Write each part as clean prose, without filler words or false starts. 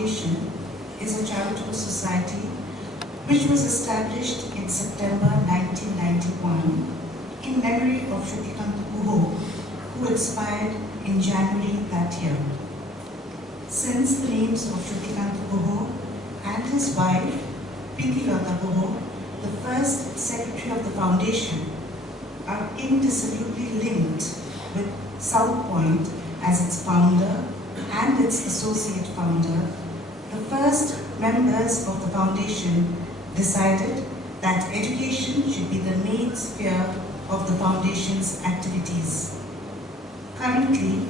Foundation is a charitable society which was established in September 1991 in memory of Shrutikant Guho, who expired in January that year. Since the names of Shrutikant Guho and his wife, Preetilata Guho, the first secretary of the foundation, are indissolubly linked with South Point as its founder and its associate founder, the first members of the foundation decided that education should be the main sphere of the foundation's activities. Currently,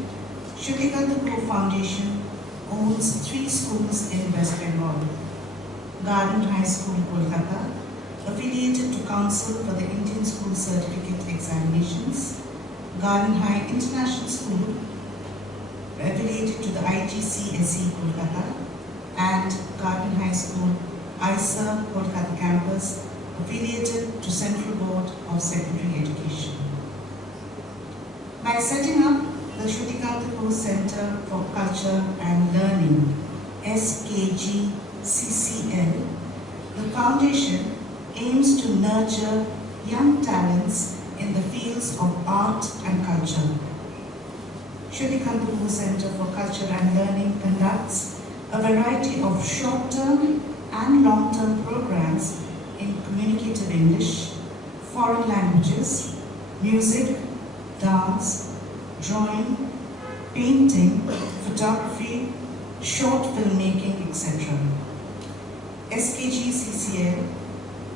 Shrutikant Guho Foundation owns 3 schools in West Bengal: Garden High School, Kolkata, affiliated to Council for the Indian School Certificate Examinations; Garden High International School, affiliated to the IGCSE Kolkata; and Garden High School, ISA Kolkata campus, affiliated to Central Board of Secondary Education. By setting up the Shrutikant Guho Center for Culture and Learning, SKGCCL, the foundation aims to nurture young talents in the fields of art and culture. Shrutikant Guho Center for Culture and Learning conducts a variety of short-term and long-term programs in communicative English, foreign languages, music, dance, drawing, painting, photography, short filmmaking, etc. SKGCCL,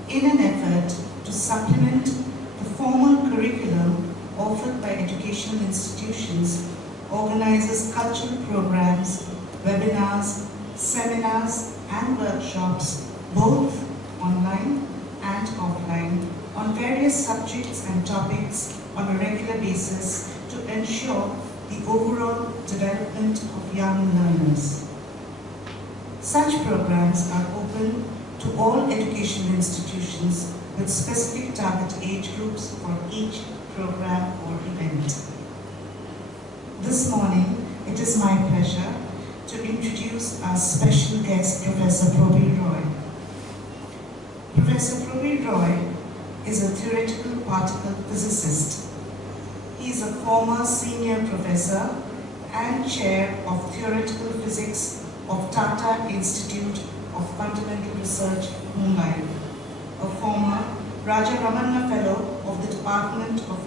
in an effort to supplement the formal curriculum offered by educational institutions, organizes cultural programs, webinars, seminars, and workshops, both online and offline, on various subjects and topics on a regular basis to ensure the overall development of young learners. Such programs are open to all educational institutions with specific target age groups for each program or event. This morning, it is my pleasure to introduce our special guest, Professor Probir Roy. Professor Probir Roy is a theoretical particle physicist. He is a former senior professor and chair of theoretical physics of Tata Institute of Fundamental Research, Mumbai, a former Raja Ramanna Fellow of the Department of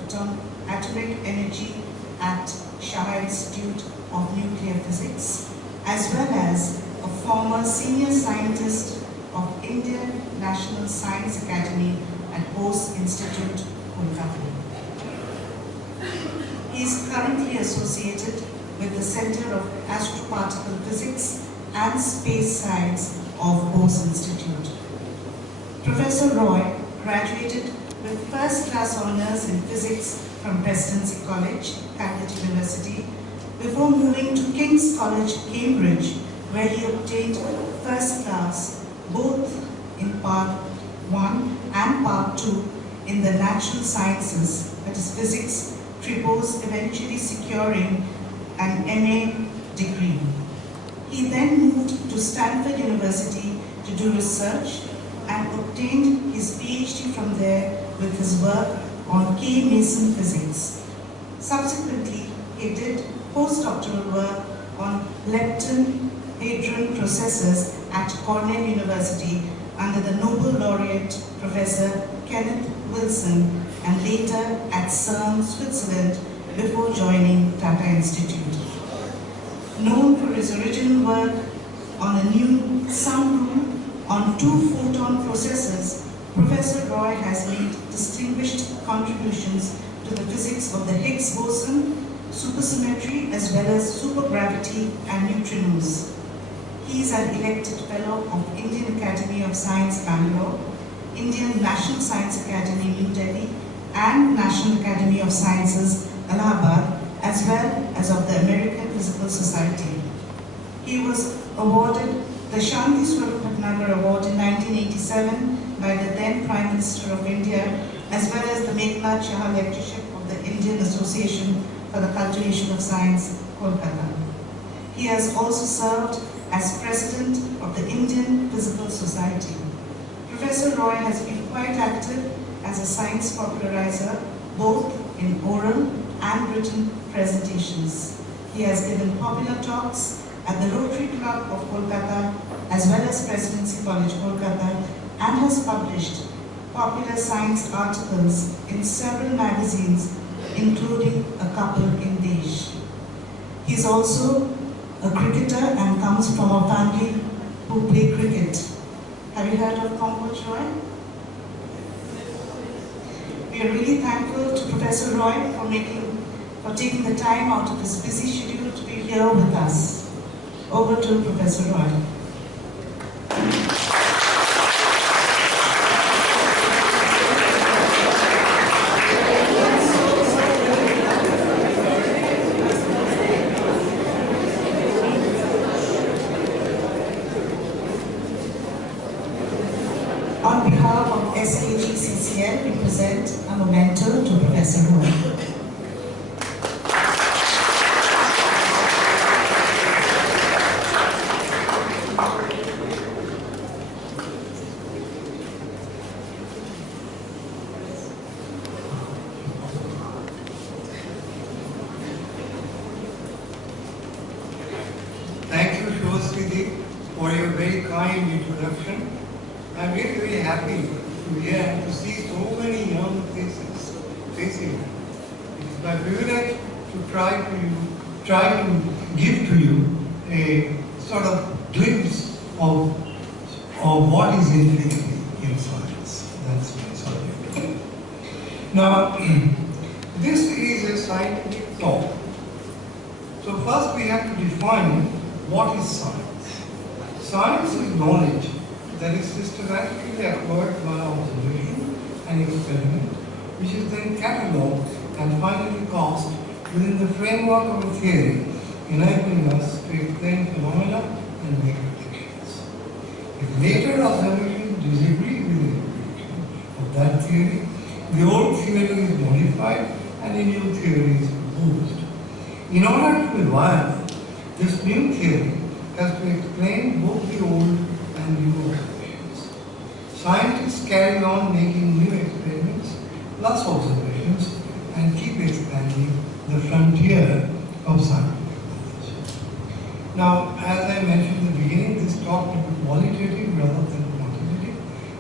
Atomic Energy at Saha Institute of Nuclear Physics, as well as a former senior scientist of Indian National Science Academy at Bose Institute, Kolkata. He is currently associated with the Center of Astroparticle Physics and Space Science of Bose Institute. Professor Roy graduated with first-class honors in physics from Presidency College, Cambridge University, before moving to King's College, Cambridge, where he obtained first class both in Part 1 and Part 2 in the natural sciences, that is physics, Tripos, eventually securing an MA degree. He then moved to Stanford University to do research and obtained his PhD from there with his work on K-Mason physics. Subsequently, he did postdoctoral work on lepton-hadron processes at Cornell University under the Nobel laureate Professor Kenneth Wilson, and later at CERN, Switzerland, before joining Tata Institute. Known for his original work on a new sound rule on 2 photon processes, Professor Roy has made distinguished contributions to the physics of the Higgs boson, supersymmetry, as well as supergravity and neutrinos. He is an elected fellow of Indian Academy of Science, Bangalore, Indian National Science Academy, New Delhi, and National Academy of Sciences, Allahabad, as well as of the American Physical Society. He was awarded the Shanti Swarup Bhatnagar Award in 1987 by the then Prime Minister of India, as well as the Meghnad Shah Lectureship of the Indian Association for the Cultivation of Science, Kolkata. He has also served as President of the Indian Physical Society. Professor Roy has been quite active as a science popularizer, both in oral and written presentations. He has given popular talks at the Rotary Club of Kolkata as well as Presidency College, Kolkata, and has published popular science articles in several magazines, including a couple in Desh. He is also a cricketer and comes from a family who play cricket. Have you heard of Coach Roy? We are really thankful to Professor Roy for taking the time out of his busy schedule to be here with us. Over to Professor Roy. On behalf of SAGCCL, we present a memento to Professor Roy. Thank you, Shivasriti, for your very kind introduction. I'm really very happy to hear and to see so many young faces facing me. It's my privilege to try to give to you a sort of glimpse of what is infinity in science. That's my subject. Now, this is a scientific talk. So first we have to define what is science. Science is knowledge that is systematically acquired by observation and experiment, which is then catalogued and finally cast within the framework of a theory, enabling us to explain phenomena and make predictions. If later observations disagree with the prediction of that theory, the old theory is modified and a new theory is proposed. In order to be viable, this new theory has to explain both the old and new observations. Scientists carry on making new experiments plus observations and keep expanding the frontier of scientific knowledge. Now, as I mentioned in the beginning, this talk will be qualitative rather than quantitative.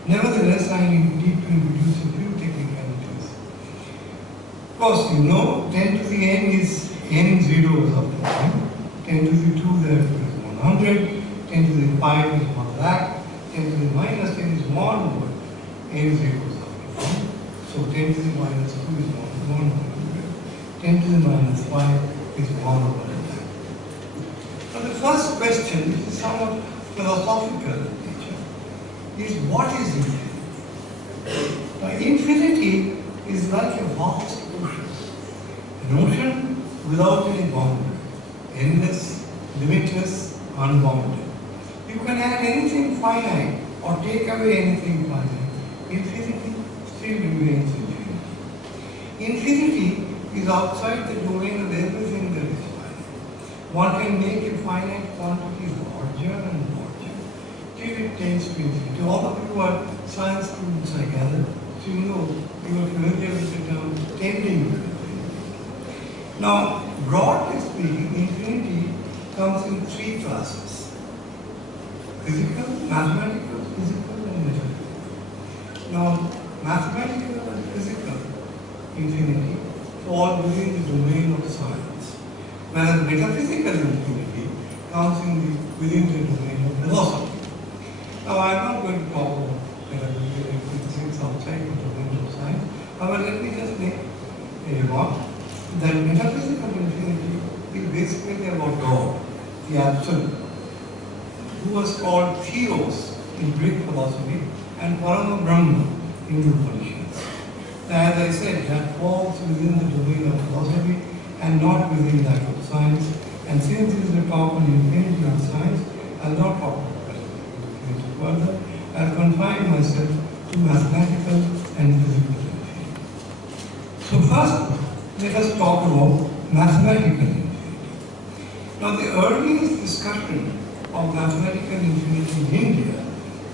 Nevertheless, I need to introduce a few technicalities. Of course, you know, 10 to the n is n zeros of the time. 10 to the 2 therefore is 100, 10 to the 5 is 1 lakh, 10 to the minus 10 is 1, but n zeros of the time. So 10 to the minus 2 is 100, 10 to the minus 5 is 1 over lakh. Now the first question, which is somewhat philosophical in nature, is what is infinity? Now infinity is like a vast ocean, an ocean without any boundary. Endless, limitless, unbounded. You can add anything finite or take away anything finite. Infinity still remains infinity. Infinity is outside the domain of everything that is finite. One can make a finite quantity larger and larger till it tends to infinity. All of you are science students, I gather, so you know you are familiar with the term tending to infinity. Now, broadly speaking, infinity comes in three classes: physical, mathematical, physical, and metaphysical. Now, mathematical and physical infinity fall within the domain of science, whereas metaphysical infinity comes within the domain of philosophy. Now, I am not going to talk about metaphysical infinity outside the domain of science. However, let me just make a remark that metaphysical infinity is basically about God, the Absolute, who was called Theos in Greek philosophy and Parama Brahma in the Upanishads. As I said, that falls within the domain of philosophy and not within that of science. And since this is a talk on infinity and science, I will not talk about infinity further. I will confine myself to mathematical and physical infinity. So first, let us talk about mathematical infinity. Now, the earliest discussion of mathematical infinity in India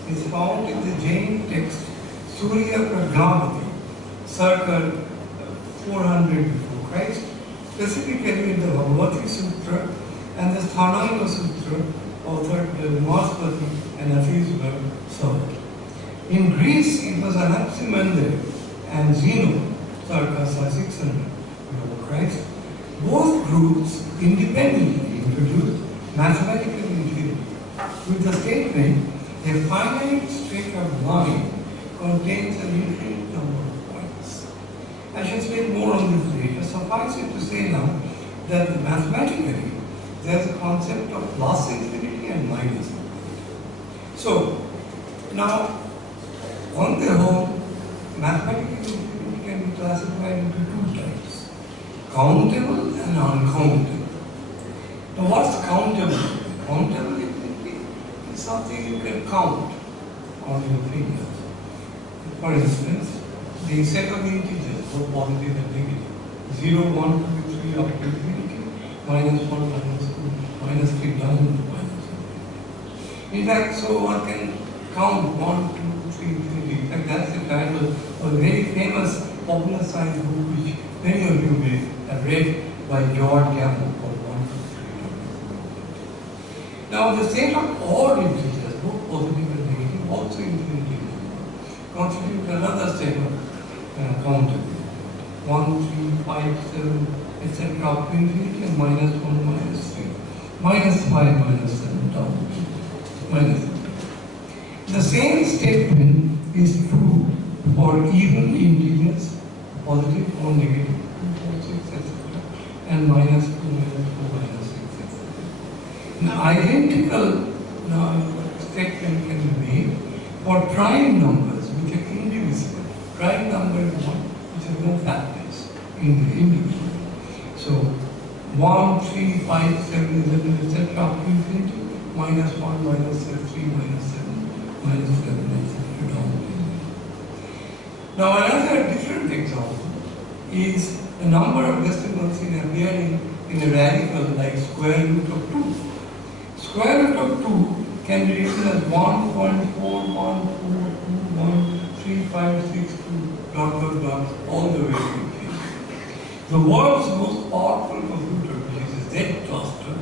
is found in the Jain text Surya Prajapati, circa 400 before Christ, specifically in the Bhagavati Sutra and the Sthanayana Sutra, authored by Maspati and Afizberg Sawat. In Greece, it was Anaximander and Zeno, circa 600 before Christ. Both groups independently introduced mathematical infinity with the statement, a finite straight of line contains an infinite number of points. I shall speak more on this later. Suffice it to say now that mathematically there is a concept of plus infinity and minus infinity. So, now, on the whole, mathematical infinity can be classified into two types, countable and uncountable. Now, what's countable? Countable infinity is something you can count on your fingers. For instance, the set of integers, both positive and negative, 0, 1, 2, 3 up to infinity, minus 1, minus 2, minus 3 down to minus 1. In fact, so one can count 1, 2, 3, infinity. In fact, that's the title of a very famous popular science book which many of you may have read by George Gamow called 1, 2, 3. Now, the set of odd integers, both positive and negative, also infinity, constitute another set of countable. 1, 3, 5, 7, etc. up to infinity and minus 1, minus 3. Minus 5, minus 7 down to minus 3. The same statement is true for even integers, positive or negative, 2, 4, 6, etc. and minus 2, minus 4, minus 6, etc. An identical statement can be made for prime numbers which are indivisible. Prime number is one which has no factors in the individual. So 1, 3, 5, 7, 11, etc. up to infinity, minus 1, minus 3, minus 7, minus 7, etc. down to infinity. Now another different example is the number of decimals appearing in a radical like square root of 2. Square root of 2 can be written as 1.41421356 all the way to infinity. The world's most powerful computer, which is a Z cluster,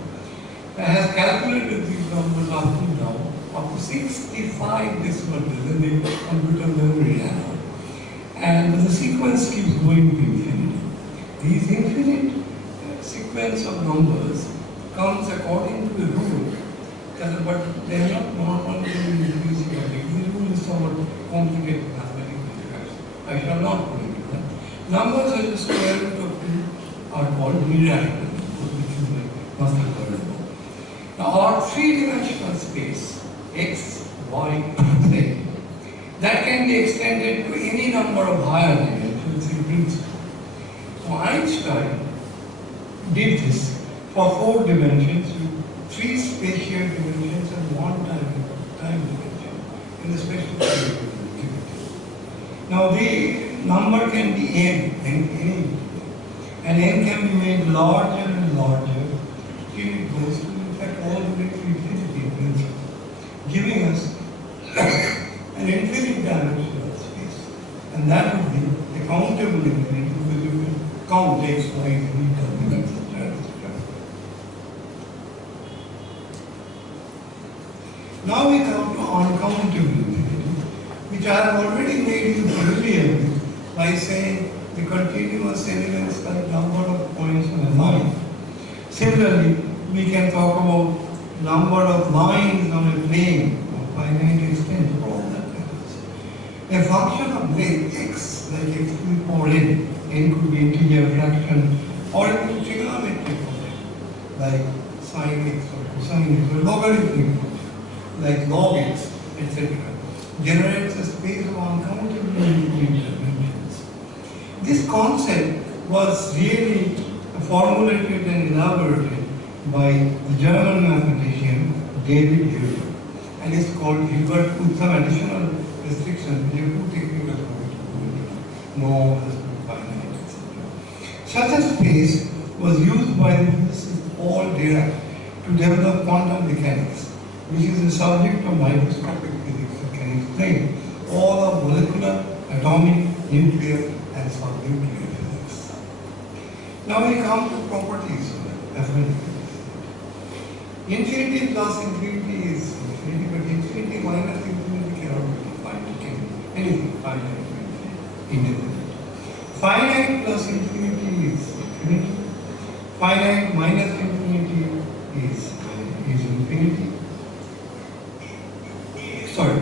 has calculated these numbers up to now, up to 65 decimal in the computer memory RAM. And the sequence keeps going to infinity. These infinite sequence of numbers comes according to the rule, but they are not normally increasing or decreasing. The rule is somewhat complicated mathematical figures. I shall not go into that. Numbers as the square root of 2 are called irrational numbers, which you must have heard about. Now, our three-dimensional space, x, y, z, that can be extended to any number of higher dimensions in principle. So Einstein did this for 4 dimensions, 3 spatial dimensions and 1 time dimension in the spatial relativity. Now the number can be n, any, and n can be made larger and larger till it goes to, in fact, all the way to infinity in principle, giving us an infinite dimensional space. And that would be the countable infinity, because you can count x, y, z, w, etc. Now we come to uncountable infinity, which I have already made you familiar with by saying the continuous elements like number of points on a line. Similarly, we can talk about number of lines on a plane of finite extent for all that matters. A function of length x, like x to the power n could be integer fraction, or it could be trigonometric function, like sine x or cosine x, or logarithmic function, like log x, etc., generates a space of uncountable dimensions. This concept was really formulated and elaborated by the German mathematician David Hilbert, and it's called Hilbert with some additional restrictions, which are too technical for me to go into, norms, finite, etc. Such a space was used by the physicist Paul Dirac to develop quantum mechanics. which is the subject of microscopic physics that can explain all of molecular, atomic, nuclear, and subnuclear physics. Now we come to properties of mathematical physics. Infinity plus infinity is infinity, but infinity minus infinity cannot be defined. It can be anything, finite to infinity, indefinite. Finite plus infinity is infinity. Finite minus infinity is infinity. Sorry,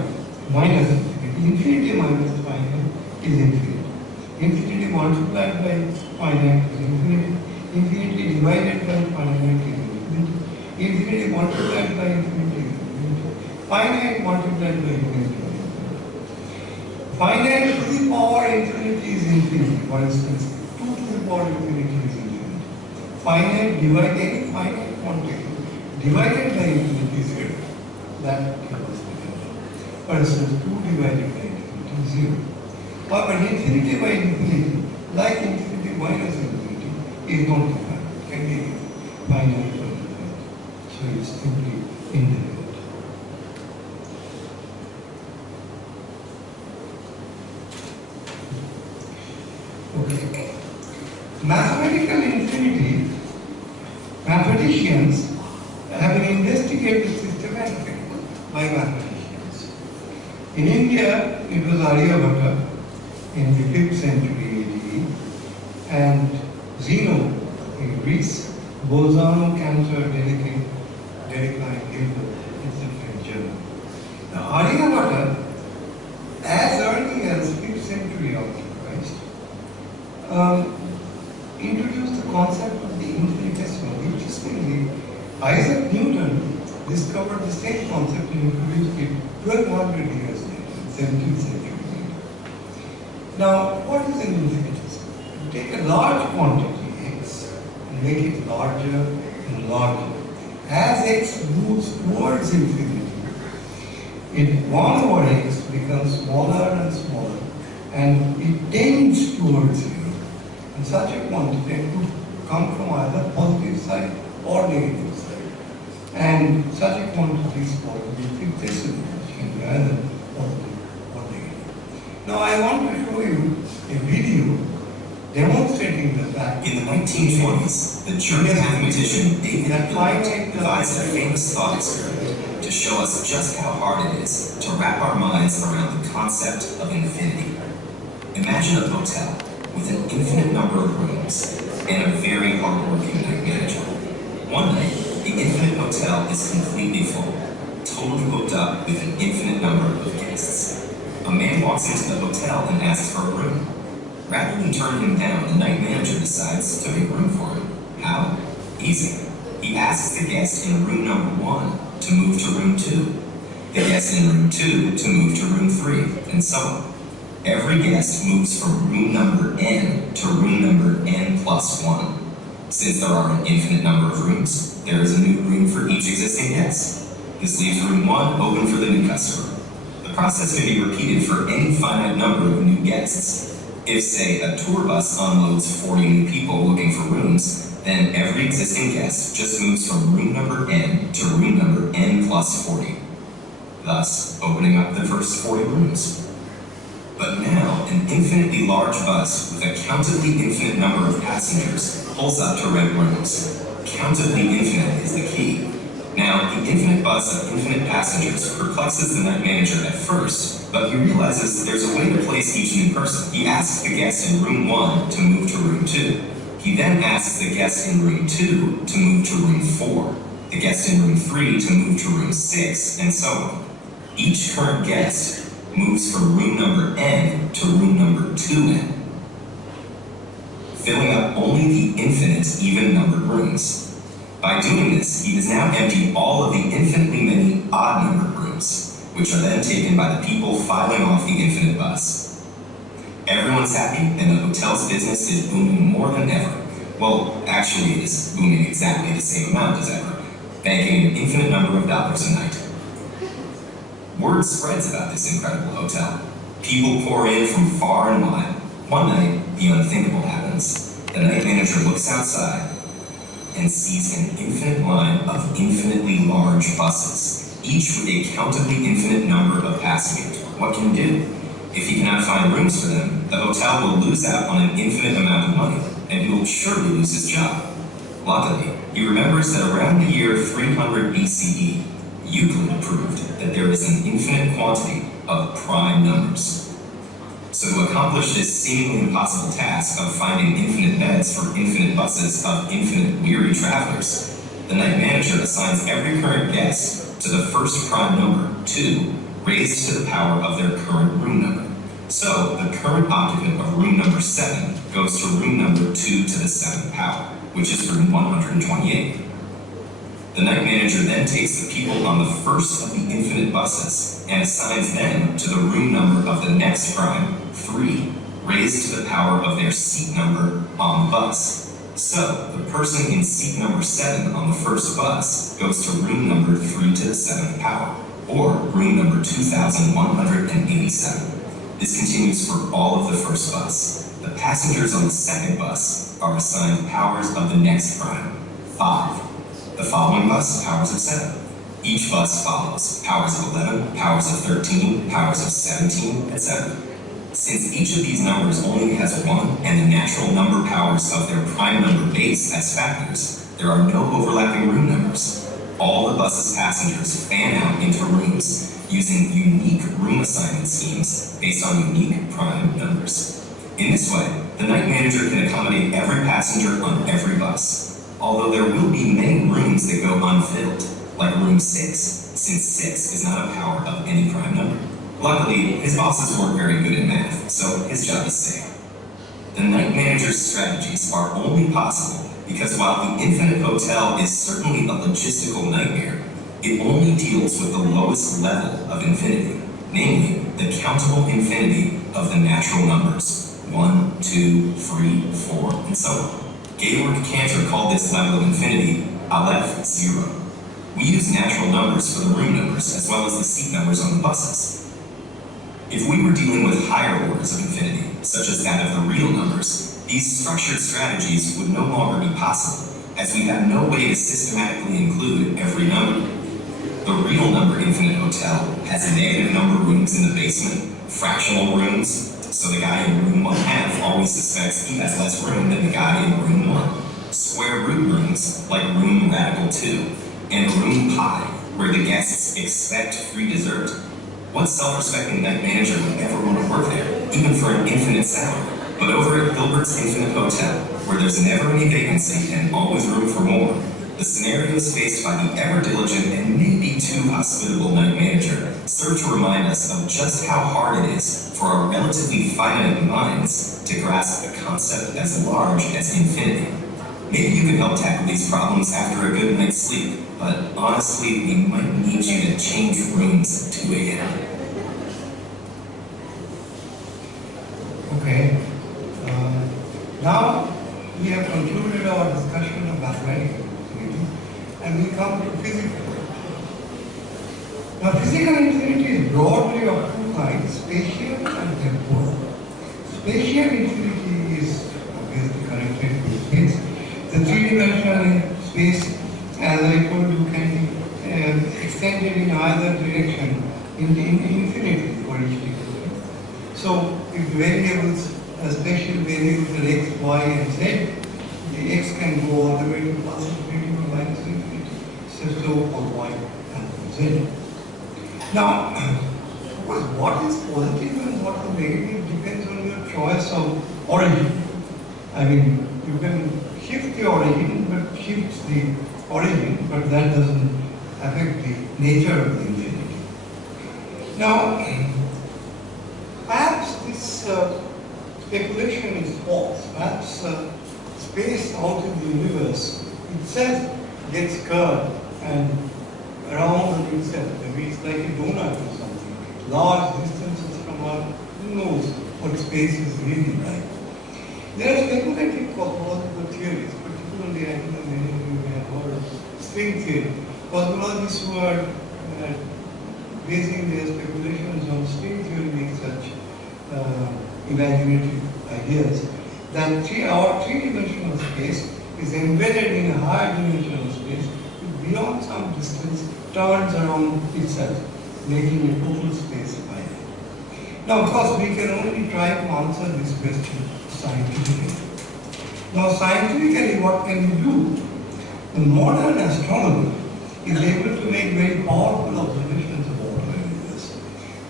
minus infinity. Infinity minus finite is infinity. Infinity multiplied by finite is infinity. Infinity divided by finite is infinity. Infinity multiplied by infinity is infinity. Finite multiplied by infinity is infinity. Finite to the power infinity is infinity. For instance, 2 to the power infinity is infinity. Finite divided any finite quantity divided by infinity is 0. That cannot be done. For instance, 2 divided by infinity is 0. But infinity by infinity, like infinity minus infinity, is not defined. It can be finite or infinite. So it's simply indefinite. Okay. Mathematical infinity, mathematicians have been investigated systematically by mathematicians. In India, it was Aryabhatta in the 5th century AD, and Zeno in Greece, Bolzano, Cantor, Dedekind, Hilbert, etc. in Germany. Now, Aryabhatta, as early as 5th century after Christ, introduced the concept of the infinitesimal. Interestingly, Isaac Newton discovered the same concept and introduced it 1200 years later, 17th century later. Now, what is an infinitesimal? You take a large quantity, x, and make it larger and larger. As x moves towards infinity, it 1 over x becomes smaller and smaller, and it tends towards 0. And such a quantity could come from either positive side or negative side. And such a quantity is called infinitesimal, which can be either positive or negative. Now I want to show you a video demonstrating the fact. In the 1920s, the German mathematician David Hilbert devised a famous thought experiment to show us just how hard it is to wrap our minds around the concept of infinity. Imagine a hotel with an infinite number of rooms and a very hard-working night manager. One night, the infinite hotel is completely full, totally booked up with an infinite number of guests. A man walks into the hotel and asks for a room. Rather than turn him down, the night manager decides to make room for him. How? Easy. He asks the guest in room number 1 to move to room 2, the guest in room 2 to move to room 3, and so on. Every guest moves from room number n to room number n plus 1. Since there are an infinite number of rooms, there is a new room for each existing guest. This leaves room 1 open for the new customer. The process may be repeated for any finite number of new guests. If, say, a tour bus unloads 40 new people looking for rooms, then every existing guest just moves from room number n to room number n plus 40, thus opening up the first 40 rooms. But now, an infinitely large bus with a countably infinite number of passengers pulls up to rent rooms. Countably infinite is the key. Now, the infinite bus of infinite passengers perplexes the night manager at first, but he realizes there's a way to place each new person. He asks the guest in room 1 to move to room 2. He then asks the guest in room 2 to move to room 4, the guest in room 3 to move to room 6, and so on. Each current guest moves from room number n to room number 2n, filling up only the infinite even-numbered rooms. By doing this, he has now emptied all of the infinitely many odd-numbered rooms, which are then taken by the people filing off the infinite bus. Everyone's happy, and the hotel's business is booming more than ever. Well, actually, it is booming exactly the same amount as ever, banking an infinite number of dollars a night. Word spreads about this incredible hotel. People pour in from far and wide. One night, the unthinkable happens. The night manager looks outside and sees an infinite line of infinitely large buses each with a countably infinite number of passengers. What can he do? If he cannot find rooms for them, the hotel will lose out on an infinite amount of money, and he will surely lose his job. Luckily, he remembers that around the year 300 BCE, Euclid proved that there is an infinite quantity of prime numbers. So to accomplish this seemingly impossible task of finding infinite beds for infinite buses of infinite weary travelers, the night manager assigns every current guest to the first prime number, 2, raised to the power of their current room number. So the current occupant of room number 7 goes to room number 2 to the 7th power, which is room 128. The night manager then takes the people on the first of the infinite buses and assigns them to the room number of the next prime, 3, raised to the power of their seat number on the bus. So the person in seat number 7 on the first bus goes to room number 3 to the 7th power, or room number 2187. This continues for all of the first bus. The passengers on the second bus are assigned powers of the next prime, 5. The following bus, powers of 7. Each bus follows powers of 11, powers of 13, powers of 17, etc. Since each of these numbers only has 1 and the natural number powers of their prime number base as factors, there are no overlapping room numbers. All the bus's passengers fan out into rooms using unique room assignment schemes based on unique prime numbers. In this way, the night manager can accommodate every passenger on every bus, although there will be many rooms that go unfilled, like room 6, since 6 is not a power of any prime number. Luckily, his bosses weren't very good at math, so his job is safe. The night manager's strategies are only possible because while the infinite hotel is certainly a logistical nightmare, it only deals with the lowest level of infinity, namely the countable infinity of the natural numbers, 1, 2, 3, 4, and so on. Georg Cantor called this level of infinity Aleph 0. We use natural numbers for the room numbers as well as the seat numbers on the buses. If we were dealing with higher orders of infinity, such as that of the real numbers, these structured strategies would no longer be possible, as we have no way to systematically include every number. The real number infinite hotel has negative number rooms in the basement, fractional rooms, so the guy in room 1/2 always suspects he has less room than the guy in room 1. Square root rooms, like room radical 2, and room pi, where the guests expect free dessert. What self-respecting night manager would ever want to work there, even for an infinite salary? But over at Hilbert's Infinite Hotel, where there's never any vacancy and always room for more, the scenarios faced by the ever-diligent and maybe too hospitable night manager serve to remind us of just how hard it is for our relatively finite minds to grasp a concept as large as infinity. Maybe you can help tackle these problems after a good night's sleep, but honestly, we might need you to change rooms at 2 a.m. Okay. Now we have concluded our discussion of mathematical infinity, and we come to physical. Now, physical infinity is broadly of two kinds: spatial and temporal. Spatial infinity is obviously connected to space. The three-dimensional space, as I told you, can be extended in either direction in the infinity for each degree. So, if variables, spatial variables are x, y, and z, the x can go all the way to plus infinity or minus infinity, so for y and for z. Now, of course, what is positive and what is negative depends on your choice of origin. I mean, you can shift the origin, but shifts the origin, but that doesn't affect the nature of the infinity. Now, perhaps this speculation is false. Perhaps space out in the universe itself gets curved and around on itself. Maybe it's like a donut or something. Large distances from Earth, who knows what space is really like. There are speculative cosmological theories, particularly I think many of you may have heard of string theory. Cosmologists who are basing their speculations on string theory make such imaginative ideas that our three-dimensional space is embedded in a higher dimensional space with beyond some distance turns around itself, making a total space finite. Now, of course, we can only try to answer this question scientifically. Now, scientifically, what can we do? The modern astronomer is able to make very powerful observations of outer universe.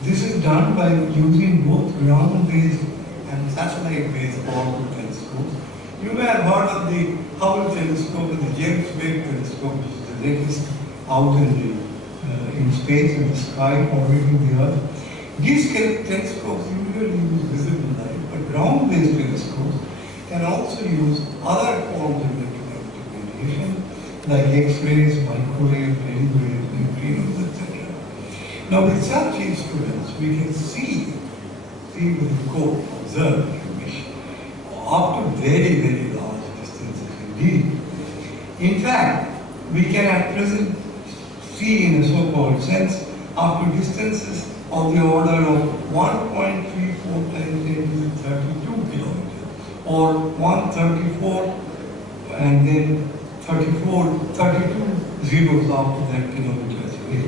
This is done by using both ground-based and satellite-based powerful telescopes. You may have heard of the Hubble telescope and the James Webb telescope, which is the latest out in space, in the sky, orbiting the Earth. These telescopes usually use visible light, but ground-based telescopes can also use other forms of electromagnetic radiation, like X-rays, microwaves, radio-waves, neutrinos, etc. Now, with such instruments, we can see with the code, observe, if you wish, up to very, very large distances indeed. In fact, we can at present see in a so-called sense up to distances of the order of 1.34 times 10 to the 32 kilometers, or 134 and then 32 zeros after that kilometers away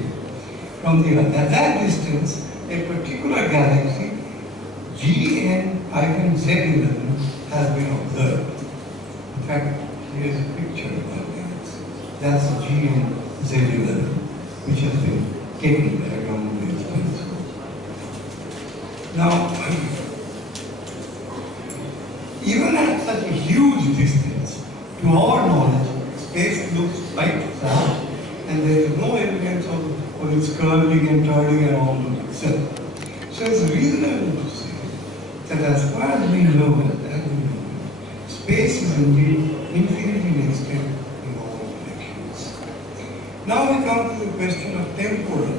from the Earth. At that distance, a particular galaxy, GN-Z11, has been observed. In fact, here's a picture of that galaxy. That's GN-Z11, which has been taken by a ground-based telescope. Now, even at such a huge distance, to our knowledge, space looks quite flat, and there is no evidence of its curving and turning around itself. So it's reasonable to say that as far as we know, space is indeed infinitely extent in all directions. Now we come to the question of temporal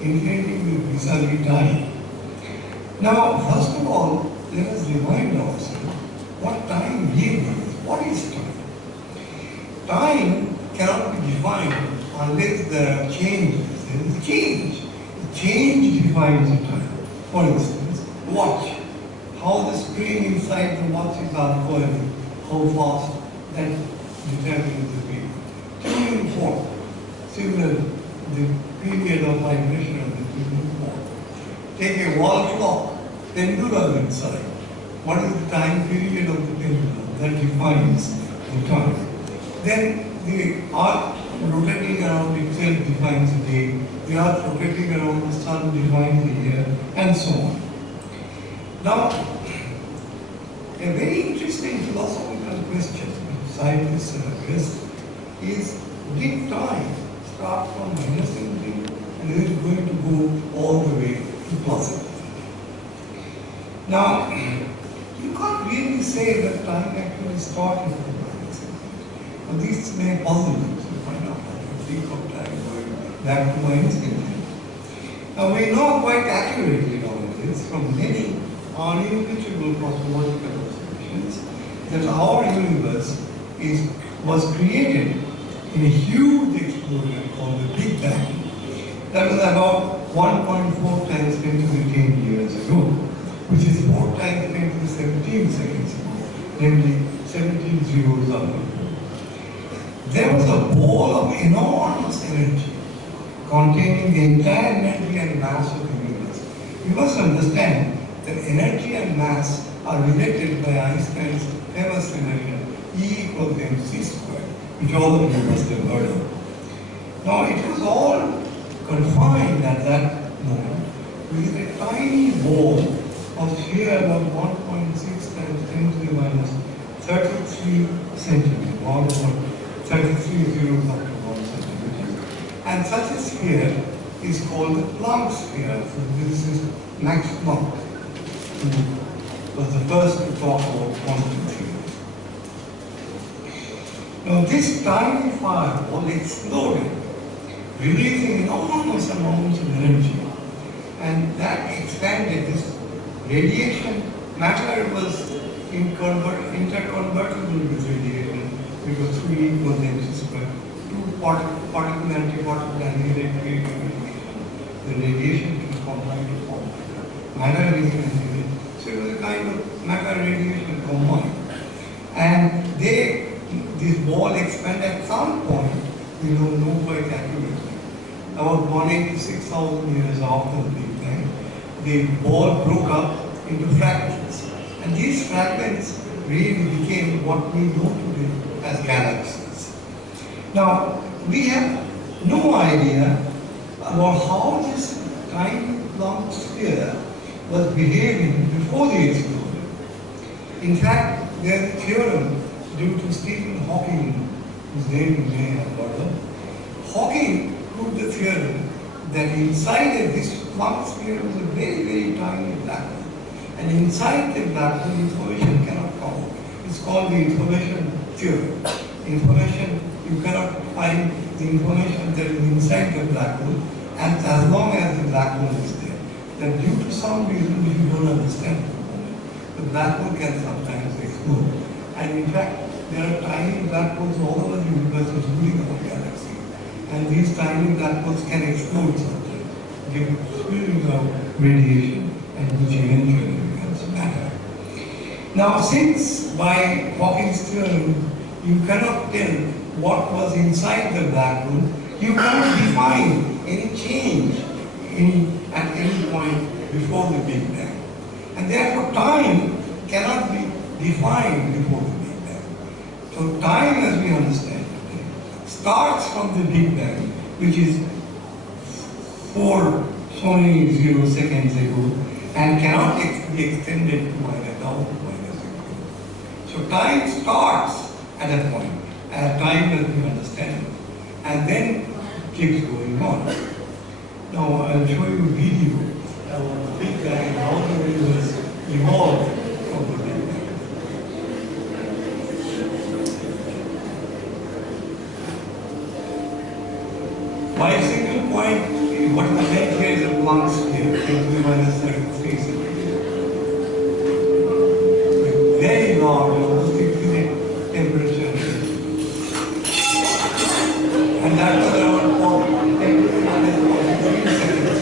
infinity vis-a-vis time. Now, first of all, let us remind ourselves what time really is. What is time? Time cannot be defined unless there are changes. There is change. Change defines the time. For instance, watch. How the spring inside the watch is uncoiling, how fast that determines the speed. Tuning fork. Similarly, the period of vibration of the tuning fork. Take a wall clock, pendulum inside. What is the time period of the pendulum? That defines the time. Then the Earth rotating around itself defines the day. The Earth rotating around the Sun defines the year, and so on. Now, a very interesting philosophical question which scientists have addressed is, did time start from minus infinity and is it going to go all the way to plus infinity? Now, you can't really say that time actually started from minus infinity. Now, these may puzzle you to find out how to think of time going back to minus infinity. Now, we know quite accurately nowadays from many unimpeachable cosmological observations that our universe was created in a huge explosion called the Big Bang. That was about 1.4 times 10 to the 10 years ago, which is 4 times 10 to the 17 seconds ago, namely 17 zeros up. There was a ball of enormous energy containing the entire energy and mass of the universe. You must understand that energy and mass are related by Einstein's famous relation E equals mc squared, which all of you must have heard of. Now, it was all confined at that moment with a tiny ball of sphere about 1.6 times 10 to the minus 33 centimeters, about 33 zeros up to 1 centimeter. And such a sphere is called the Planck sphere. So this is Max Planck, who was the first to talk about quantum theory. Now, this tiny fireball exploded, releasing enormous amounts of energy, and that expanded this radiation. Matter was interconvertible with radiation because 3 equals mc squared. 2 particle, antiparticle, annihilate radiation. The radiation can combine to form matter is annihilate. So it was a kind of matter radiation combined. And this ball expanded at some point, we don't know quite accurately. About 186,000 years after the Big Bang, the ball broke up into fragments. And these fragments really became what we know today as galaxies. Now, we have no idea about how this tiny plump sphere was behaving before the explosion. In fact, there's a theorem due to Stephen Hawking, whose name you may have heard of. Hawking proved the theorem that inside this plump sphere was a very, very tiny black hole. And inside the black hole, information cannot come out. It's called the information theorem. Information, you cannot find the information that is inside the black hole, and as long as the black hole is there. That due to some reason which you don't understand at the moment, the black hole can sometimes explode. And in fact, there are tiny black holes all over the universe, including our galaxy. And these tiny black holes can explode sometimes, give spewing out radiation, and which eventually becomes matter. Now, since by Hawking's theorem, you cannot tell what was inside the black hole, you cannot define any change at any point before the Big Bang. And therefore, time cannot be defined before the Big Bang. So time, as we understand today, starts from the Big Bang, which is 4 so many 0 seconds ago, and cannot be extended to minus down to minus 0. So time starts at a point, time as we understand it, and then keeps going on. Now I'll show you a video of the Big Bang and how the universe evolved from the Big Bang. By a single point, what is meant here is a Planck sphere, 10 minus 33 centimeters. Very large, almost infinite temperature. And that was around 10 minus 43 seconds.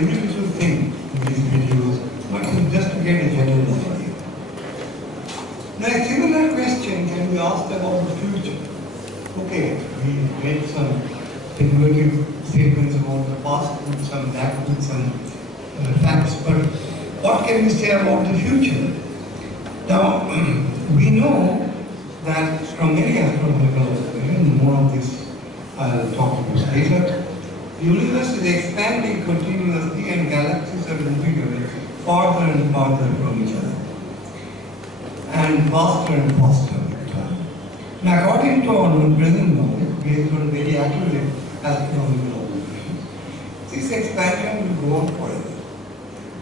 every little thing in these videos, but just to get a general idea. Now, a similar question can be asked about the future. Okay, we made some figurative statements about the past with some that with some facts, but what can we say about the future? Now, we know that from many astronomical observations, more of this I'll talk about later, the universe is expanding continuously and galaxies are moving away farther and farther from each other, and faster and faster with time. Now, according to our present knowledge, based on very accurate astronomical observations, this expansion will go on forever.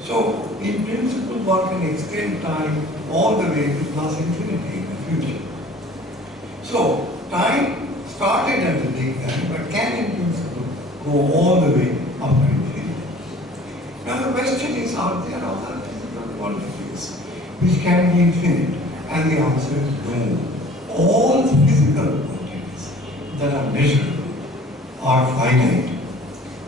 So, in principle, one can extend time all the way to plus infinity in the future. So, time started at the Big Bang, but can in principle go all the way up to infinity. Now, the question is, are there other physical quantities which can be infinite? And the answer is no. All physical quantities that are measurable are finite.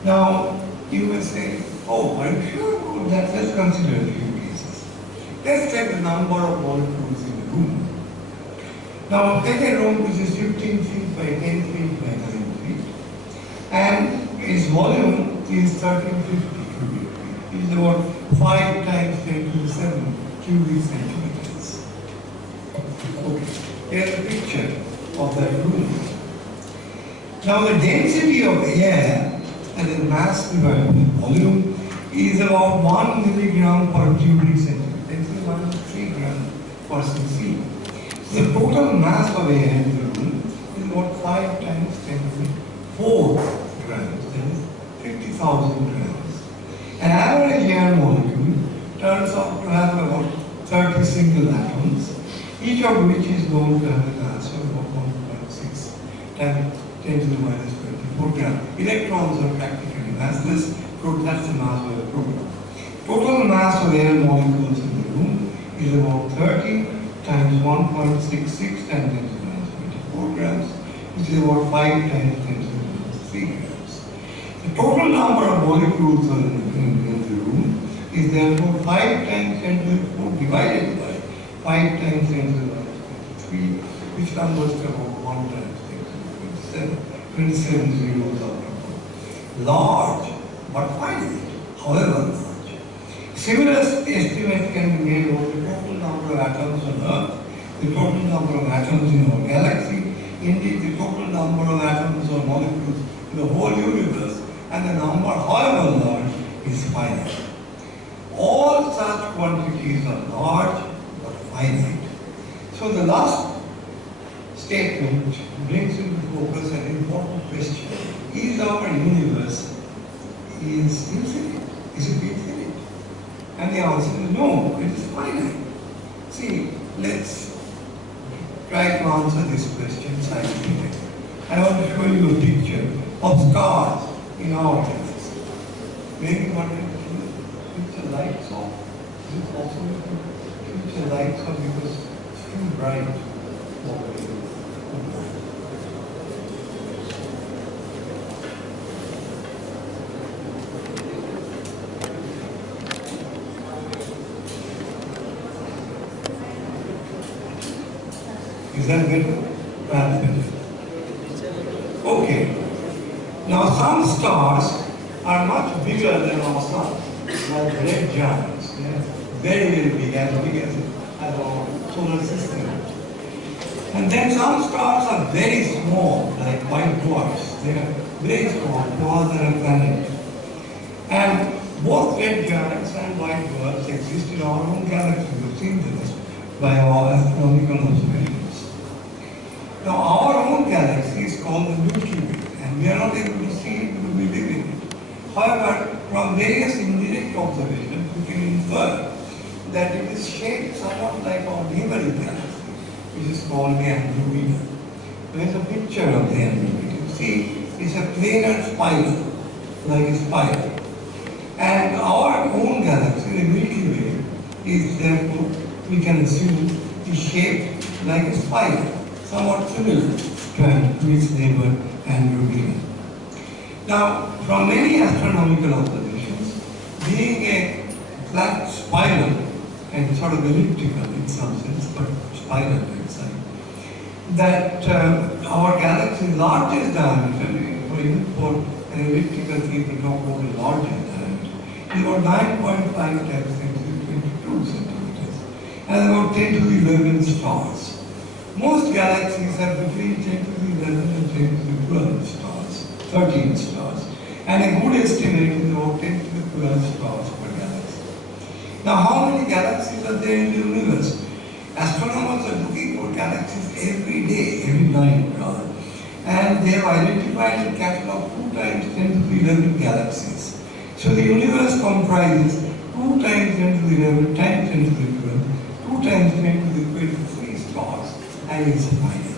Now, you may say, oh, are you sure about that? Let's consider a few cases. Let's take the number of molecules in a room. Now, take a room which is 15 feet by 10 feet by 9 feet, and its volume is 1350 cubic feet. It is about 5 times 10 to the 7 cubic centimeters. Okay, here's a picture of that room. Now, the density of air and the mass divided by volume is about 1 milligram per cubic centimeter. That is 1 to 3 grams per cc. The total mass of air in the room is about 5 times 10 to the 4 grams, that is 50,000 grams. An average air molecule turns out to have about 30 single atoms, each of which is known to have a mass of about 1.6 times 10 to the minus 24 grams. Electrons are practically massless, so that's the mass of a proton. Total mass of air molecules in the room is about 30 times 1.66 times 10 to the minus 24 grams, which is about 5 times 10 to the minus 3 grams. The total number of molecules in the room is therefore 5 times 10 to the 4 divided by 5 times 10 to the minus 23, which comes to about 1 times 10 to the 27 zeros out of 4. Large, but finite, however large. Similar estimates can be made about the total number of atoms on Earth, the total number of atoms in our galaxy, indeed the total number of atoms or molecules in the whole universe, and the number, however large, is finite. All such quantities are large but finite. So the last statement brings into focus an important question. Is our universe infinite? Is it infinite? And the answer is no, it is finite. See, let's try to answer this question scientifically. I want to show you a picture of stars in our galaxy. Maybe one can switch the lights off. Is it possible to switch the lights off because it's too bright already? Is that better? Perhaps better. Okay. Now some stars are much bigger than our sun, like red giants. They are very big as our solar system. And then some stars are very small, like white dwarfs. They are very small, smaller than a planet. And both red giants and white dwarfs exist in our own galaxy. We've seen this by our astronomical observations. Now our own galaxy is called the Milky Way, and we are not able to see it because we live in it. However, from various indirect observations, we can infer that it is shaped somewhat like our neighboring galaxy, which is called the Andromeda. There is a picture of the Andromeda. You see, it's a planar spiral, like a spiral. And our own galaxy, the Milky Way, is therefore, we can assume, is shaped like a spiral, somewhat similar to its neighbor Andromeda. Now, from many astronomical observations, being a flat spiral and sort of elliptical in some sense, but spiral inside, that our galaxy's largest diameter, or even for an elliptical case, we talk about the largest diameter, is about 9.5 times 10 to the 22 centimeters, and about 10 to the 11 stars. Most galaxies are between 10 to the 11 and 10 to the 12 stars, 13 stars, and a good estimate is about 10 to the 12 stars per galaxy. Now, how many galaxies are there in the universe? Astronomers are looking for galaxies every day, every night rather, and they have identified and cataloged 2 times 10 to the 11 galaxies. So the universe comprises 2 times 10 to the 11 times 10 to the 12, 2 times 10 to the 23 stars, and it's finite.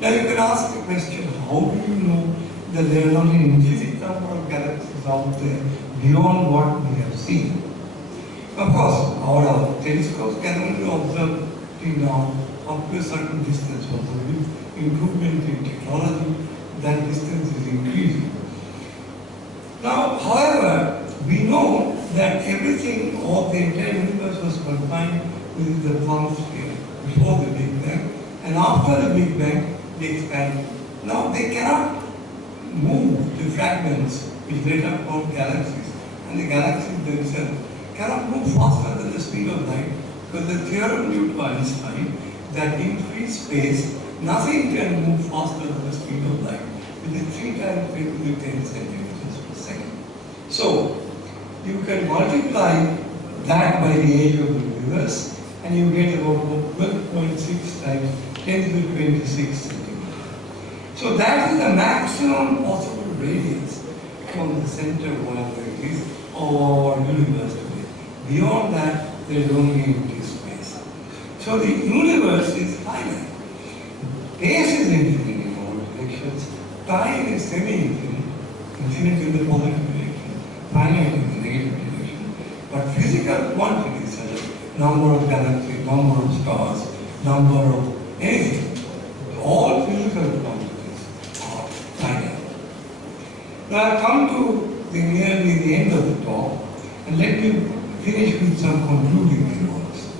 Now you can ask the question, how do you know that there are not an infinite number of galaxies out there beyond what we have seen? Of course, our telescopes can only observe till now up to a certain distance. Also, with improvement in technology, that distance is increasing. Now, however, we know that everything, or the entire universe was confined within the Planck sphere before the Big Bang, and after the Big Bang, they expanded. Now, they cannot move the fragments which later form galaxies, and the galaxies themselves cannot move faster than the speed of light, because the theorem due to Einstein that in free space nothing can move faster than the speed of light, which is 3 times 10 to the 10 centimeters per second. So you can multiply that by the age of the universe, and you get about 12.6 times 10 to the 26 centimeters. So that is the maximum possible radius from the center of whatever it is of our universe. Beyond that, there is only empty space. So the universe is finite. Space is infinite in all directions. Time is semi-infinite. Infinite in the positive direction, finite in the negative direction. But physical quantities such as number of galaxies, number of stars, number of anything, all physical quantities are finite. Now I have come to nearly the end of the talk, and let me finish with some concluding remarks.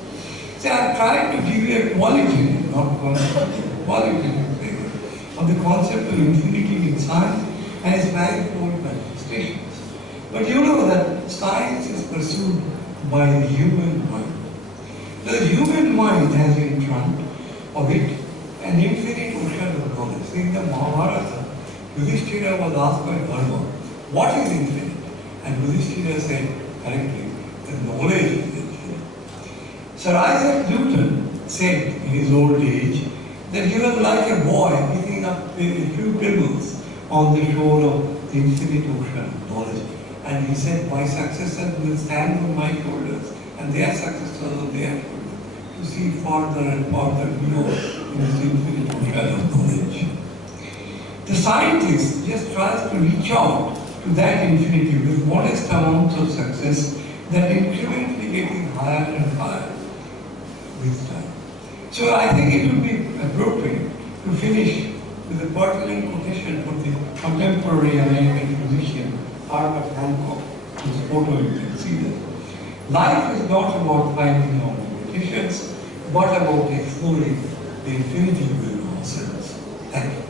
So I have tried to give you a qualitative, not quantitative, qualitative flavor of the concept of infinity in science and its manifold manifestations. But you know that science is pursued by the human mind. The human mind has in front of it an infinite ocean of knowledge. In the Mahabharata, Yudhishthira was asked by Dharma, what is infinite? And Yudhishthira said correctly, the knowledge is infinite. Sir Isaac Newton said in his old age that he was like a boy picking up a few pebbles on the shore of the infinite ocean of knowledge. And he said, my successors will stand on my shoulders and their successors on their shoulders to see farther and farther below in this infinite ocean of knowledge. The scientist just tries to reach out to that infinity with modest amounts of success that incrementally getting higher and higher with time. So I think it would be appropriate to finish with a pertinent quotation from the contemporary American physician Herbert Hancock, whose photo you can see there. Life is not about finding our limitations, but about exploring the infinity within ourselves. Thank you.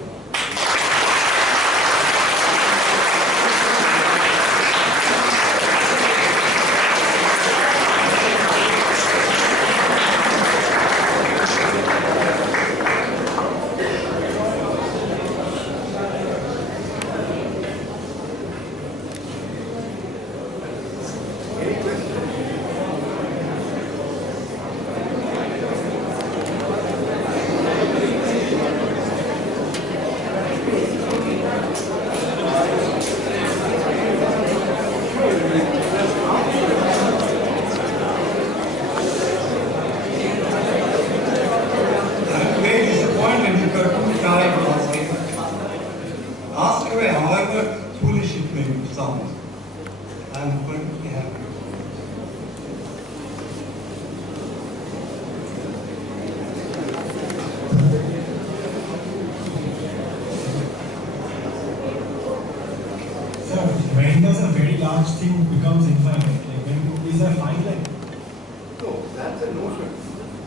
notion,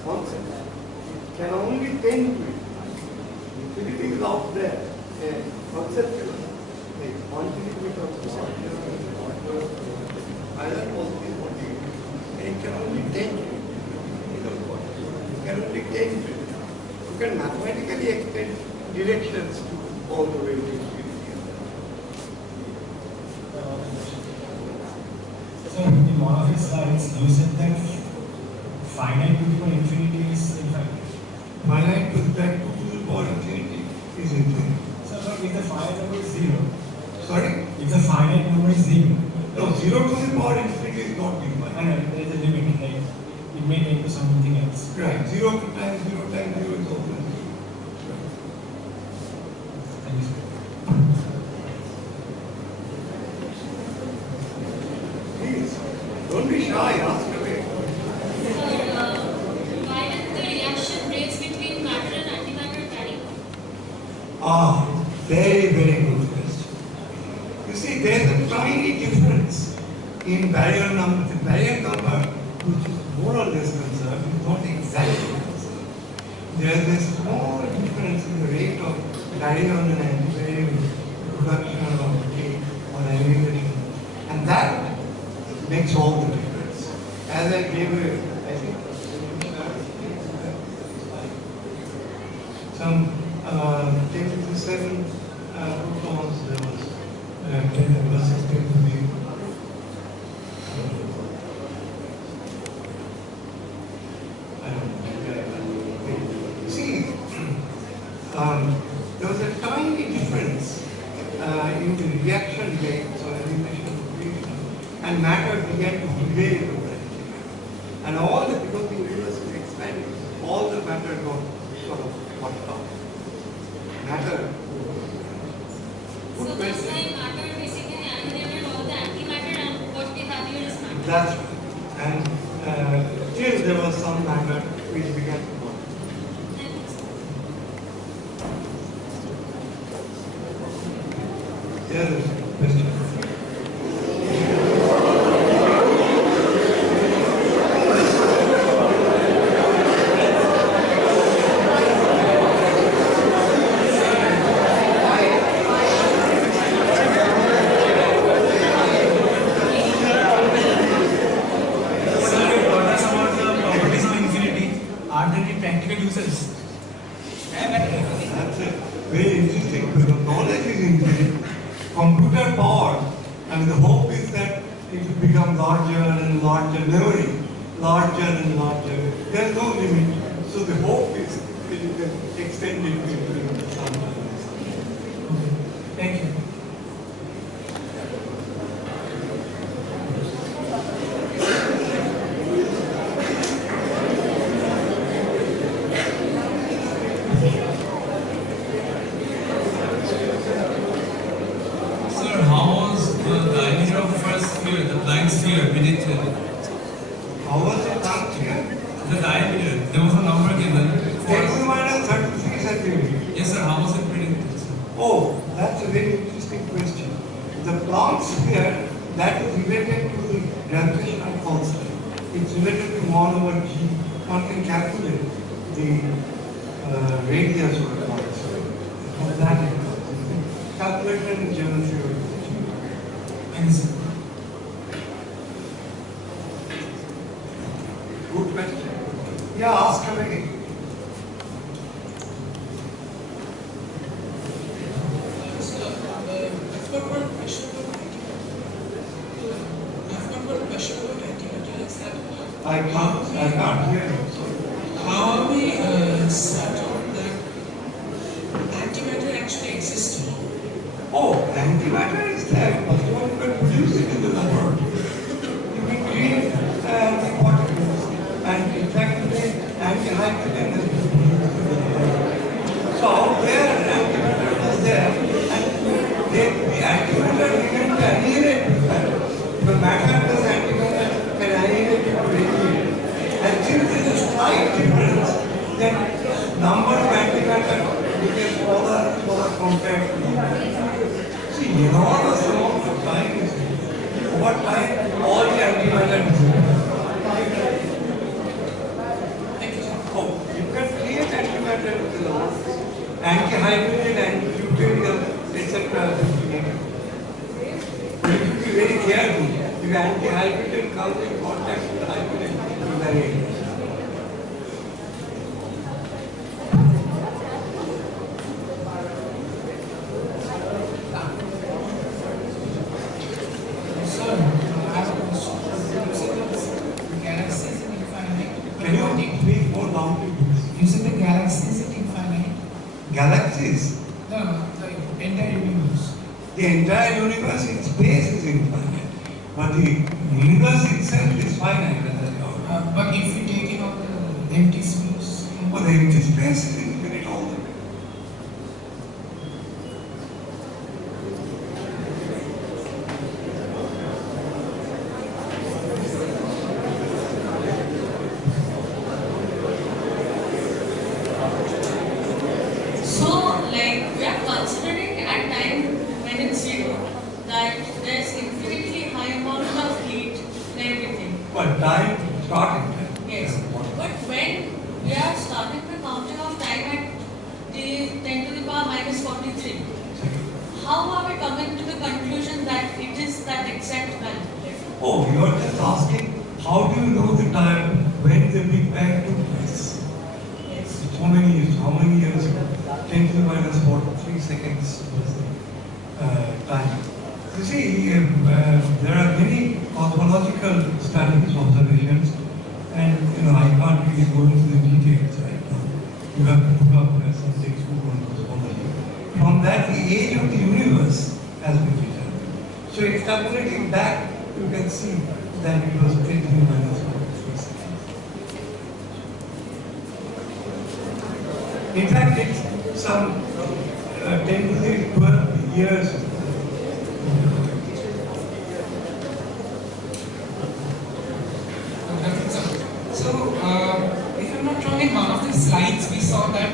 concept, can only tend to it. Infinity is out there, conceptual, like quantity of either positive or negative, and it can only tend to it. It can only tend to it. You can mathematically extend directions to all the way to infinity. So in one of your slides, you said that finite to the power infinity is infinite. Finite to that 2 to the power infinity is infinite. So but if the finite number is 0, Sorry? if the finite number is 0, No, 0 to the power infinity is not defined. I know there is a limit, like it may tend to something else. Right, 0 times 0 times 0 is always 0. Thank you, sir. Please, don't be shy, ask away. Why did the reaction rates between matter and antimatter vary? Very, very good question. You see, there's a tiny difference in barrier number. The barrier number, which is more or less conserved, is not exactly conserved. There's a small difference in the rate of baryon and antibaryon production or decay or annihilation. And that makes all the difference. As I gave you, I think, some 10 to the 7 protons, there was 10 versus 10 to the I don't know. See, there was a tiny difference in the reaction rates or elimination equation, and matter began to prevail over it. And all the, because the universe is expanding, all the matter got sort of washed out. Matter. So Good that's question. why matter basically annihilated all the antimatter and what we have here is matter. That's right. And still there was some matter which began to work. There is a question. That's a very interesting because the knowledge is infinite. Computer power, and the hope is that it will become larger and larger, memory, larger and larger. There's no limit. So the hope is that you can extend it to infinity sometimes. Thank you. Sir, how was the diameter of the first sphere, the blank sphere, predicted? How was it done here? The diameter, there was a number given. X minus 33 centimeters. Yes, sir, how was it predicted, sir? Oh, that's a very interesting question. The Planck sphere, that is related to the gravitational constant. It's related to 1 over g. One can calculate the radius of the Planck sphere. From that it comes. Calculated in general theory. Thank you, sir. Good question. Yeah, ask away. I've got one question about antimatter. Is that I can't hear you. Sorry. how are we certain that antimatter actually exists? Oh, antimatter is there, but one can produce it in the number. You can create the particles, and in fact, the anti-hydrogen has been produced in the number. So out there, antimatter was there, and the antimatter began to annihilate the matter. The matter plus antimatter can annihilate it to radiate. And since there is a slight difference, then number of antimatter became smaller compared to see, enormous amount of time is over time, all the antimatter disappears. If anti-hydrogen comes in contact with hydrogen, it will vary. Sir, I have a question. You said that the galaxy is infinite. Can you speak more loudly? You said the galaxy is infinite. Galaxies, No, the entire universe. the entire universe in space is infinite, but the universe itself is finite. But if we take in all the empty space, But the empty space is infinite all the way. So, like, we are considering at time when it's zero that there's infinitely high amount of heat and everything. But time starting time. Yes. But when we are starting the counting of time at the 10 to the power minus 43, how are we coming to the conclusion that it is that exact value? Oh, you are just asking, how do you know the time when the Big Bang took place? Yes. So many years, how many years ago? 10 to the minus 43 seconds was the time. You see, there are many cosmological studies, observations, and I can't really go into the details right now. You have to look up some textbook on cosmology. From that, the age of the universe has been determined. So extrapolating back, you can see that it was 10 to the minus 43 seconds. In fact, it's some 10 to the 12 years. So, if I'm not wrong, in one of the slides we saw that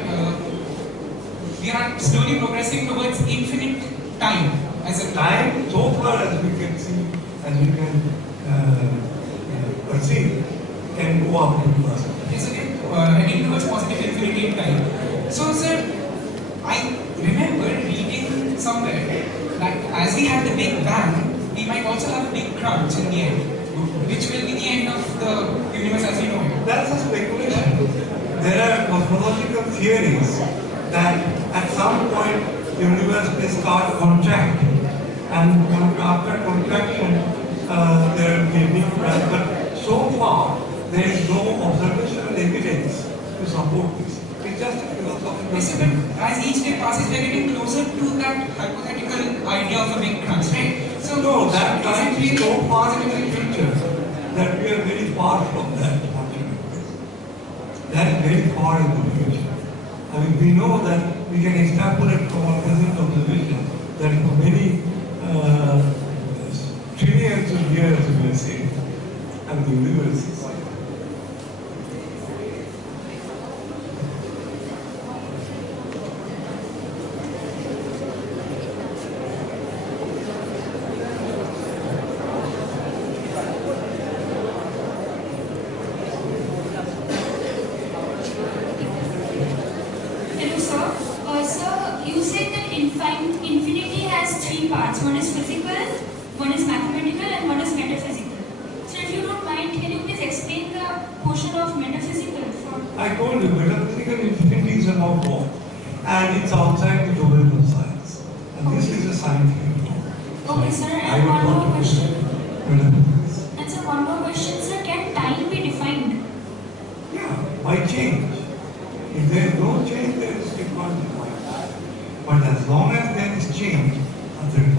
we are slowly progressing towards infinite time as a Time, so far as we can see, as we can perceive, can go up to us. Yes, again, heading towards positive infinity in time. So, sir, I remember reading somewhere that as we had the Big Bang, we might also have a big crunch in the end, which will be the end of the universe as we know it. That's a speculation. There are cosmological theories that at some point the universe may start contracting, and after contraction there will be a big crunch. But so far there is no observational evidence to support this. It's just a philosophical Yes, sir, but as each day passes, we are getting closer to that hypothetical idea of a big crunch, right? So, No, that time isn't is so really far in the future that we are very far from that. That is very far in the future. I mean, we know that we can extrapolate from our present observation that for many trillions of years, we will say, and the universe is. Hello, sir. Sir, you said that infinity has three parts. One is physical, one is mathematical, and one is metaphysical. So, if you don't mind, can you please explain the portion of metaphysical? I told you, metaphysical infinity is about God, and it's outside the domain of science. And this is a scientific law. Okay, sir. I And would one more want to question. metaphysics. And sir, one more question, sir. Can time be defined? Yeah, by change. If there is no change, there is still not defined. But as long as there is change,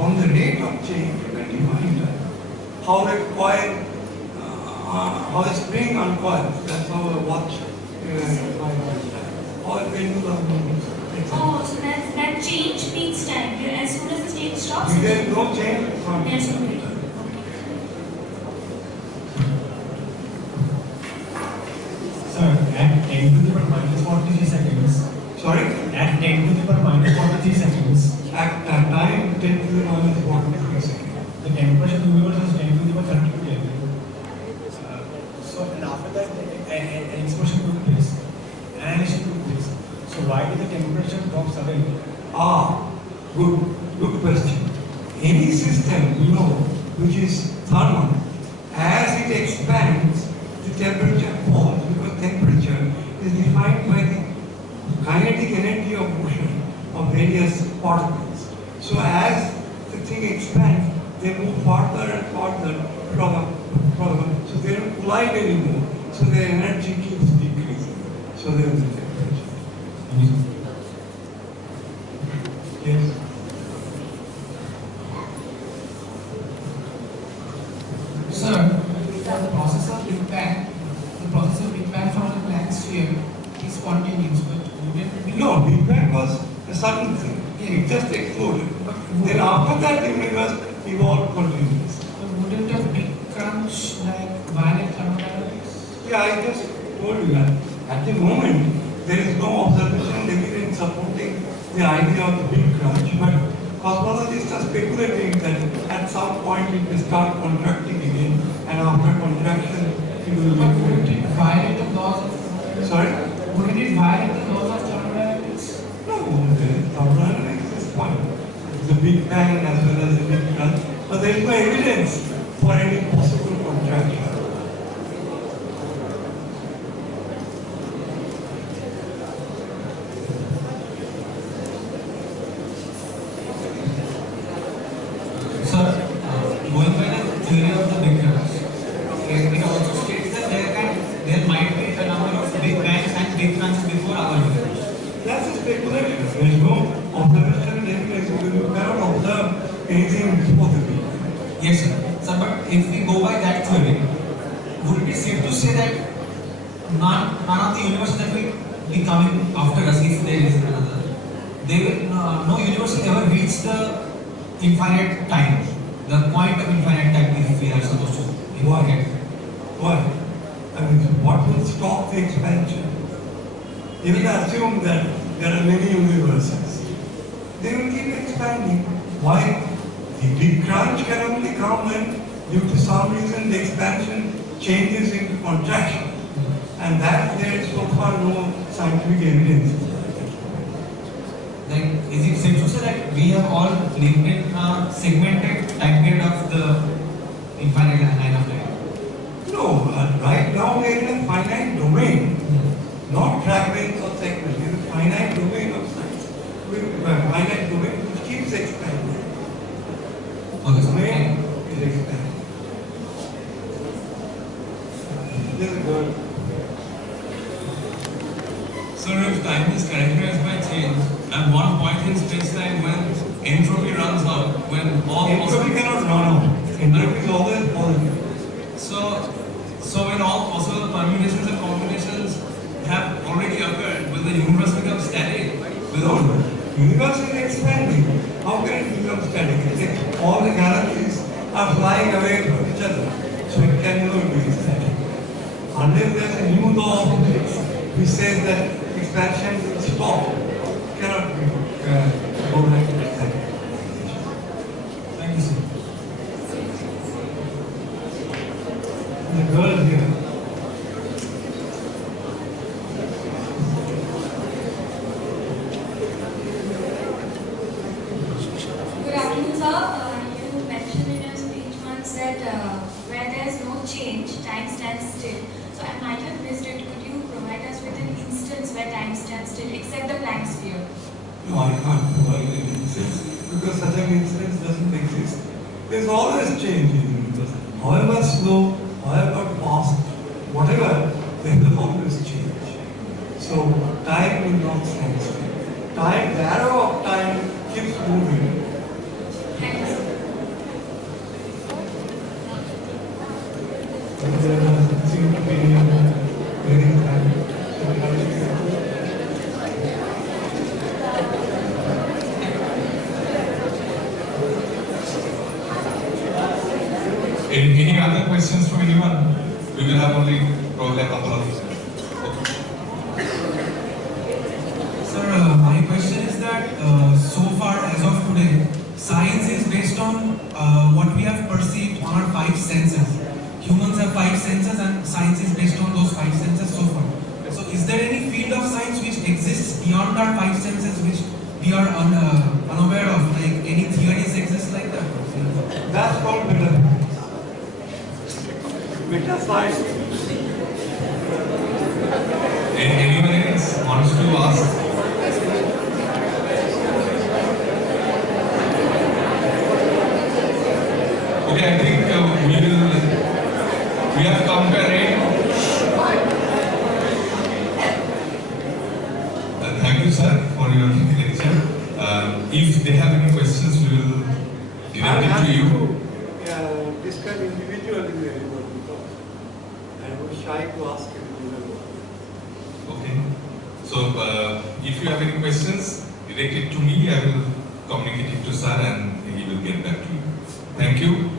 on the rate of change, you can define that. How a coil, how a spring uncoils, that's how a watch defines that. How a pendulum moves, etc. Oh, so that change means time. As soon as the change stops, If there is no change, it's not there's no defined. time. Sir, at 10 to the power minus 43 seconds, Sorry? at 10 to the power minus 43 seconds, At time 10 to the minus 43 seconds. the temperature of the universe is 10 to the power 32 Kelvin. So, and after that, an explosion took place, annihilation took place. So, why did the temperature drop suddenly? Good question. Any system, which is thermal, expands, the temperature falls because temperature is defined by the kinetic energy of motion of various particles. So as the thing expands, they move further and further so they don't collide anymore. So their energy keeps decreasing. So there is a temperature. Yes. Sir, for the process of Big Bang, from the blank sphere is spontaneous, but wouldn't be... No, Big Bang was a sudden thing. It just exploded. Then after that, the universe evolved continuously. But wouldn't a big crunch like violent thermodynamics? Yeah, I just told you that. At the moment, there is no observation evidence supporting the idea of the big crunch, but cosmologists are speculating that at some point it will start contracting again, and after contraction, it will But be wouldn't it violate the laws of... Sorry? Wouldn't it violate the laws of thermodynamics? No, thermodynamics is fine. The Big Bang as well as the Big Crunch, but there is no evidence for any possible contraction. Going by the theory of the Big Crunch, it also states that there might be a number of Big Bangs and Big Crunches before our universe. That's a speculation. There is no observation evidence. You cannot observe anything before the Big Bang. Yes, sir. Sir, but if we go by that theory, would it be safe to say that none of the universes that will be coming after us, if there is another, no universe will ever reach the infinite time, the point of infinite time if we are supposed to Why? Why? I mean, what will stop the expansion? Even assume that there are many universes. They will keep expanding. Why? The Big Crunch can only come when, due to some reason, the expansion changes into contraction. And that there is so far no scientific evidence. Like, is it safe to say that we have all lived in a segmented time period of the infinite line of time? No, right now we are in a finite domain, not fragments or segments. It is a finite domain of science. A finite domain which keeps expanding. Okay, so Domain is expanding. This is good. So if time is characterized by change, at one point in space-time when entropy runs out, when all Entropy cannot run out. Entropy is always positive. So when all possible permutations and combinations have already occurred, will the universe become static? No, universe is expanding. How can it become static? All the galaxies are flying away from each other. So it cannot be static. Unless there is a new law of physics which says that expansion will stop, it cannot be go back to static. Thank you, sir. The girl here. Good afternoon, sir. You mentioned in your speech once that where there is no change, time stands still. So I might have missed it. Could you provide us with an instance where time stands still, except the blank sphere? No, I can't provide an instance because such an instance doesn't exist. There's always change in the universe. However slow, however fast, whatever, there will always change. So time will not stand still. Time, the arrow of time keeps moving. Thank you, sir. And there doesn't seem to be any very time. Any other questions from anyone? We will have only probably a couple of minutes. Sir, my question is that so far as of today, science is based on what we have perceived on our five senses. Humans have five senses and science is based on those five senses so far. So is there any field of science which exists beyond our five senses which we are unaware of? Like any theories exist like that? That's called metaphysics. Anyone else wants to ask? Okay, I think we have come to an end. Thank you, sir, for your lecture. If they have any questions, we will direct it to you. Discuss individually very well because I was shy to ask individually. Okay. So, if you have any questions, direct it to me. I will communicate it to sir and he will get back to you. Thank you.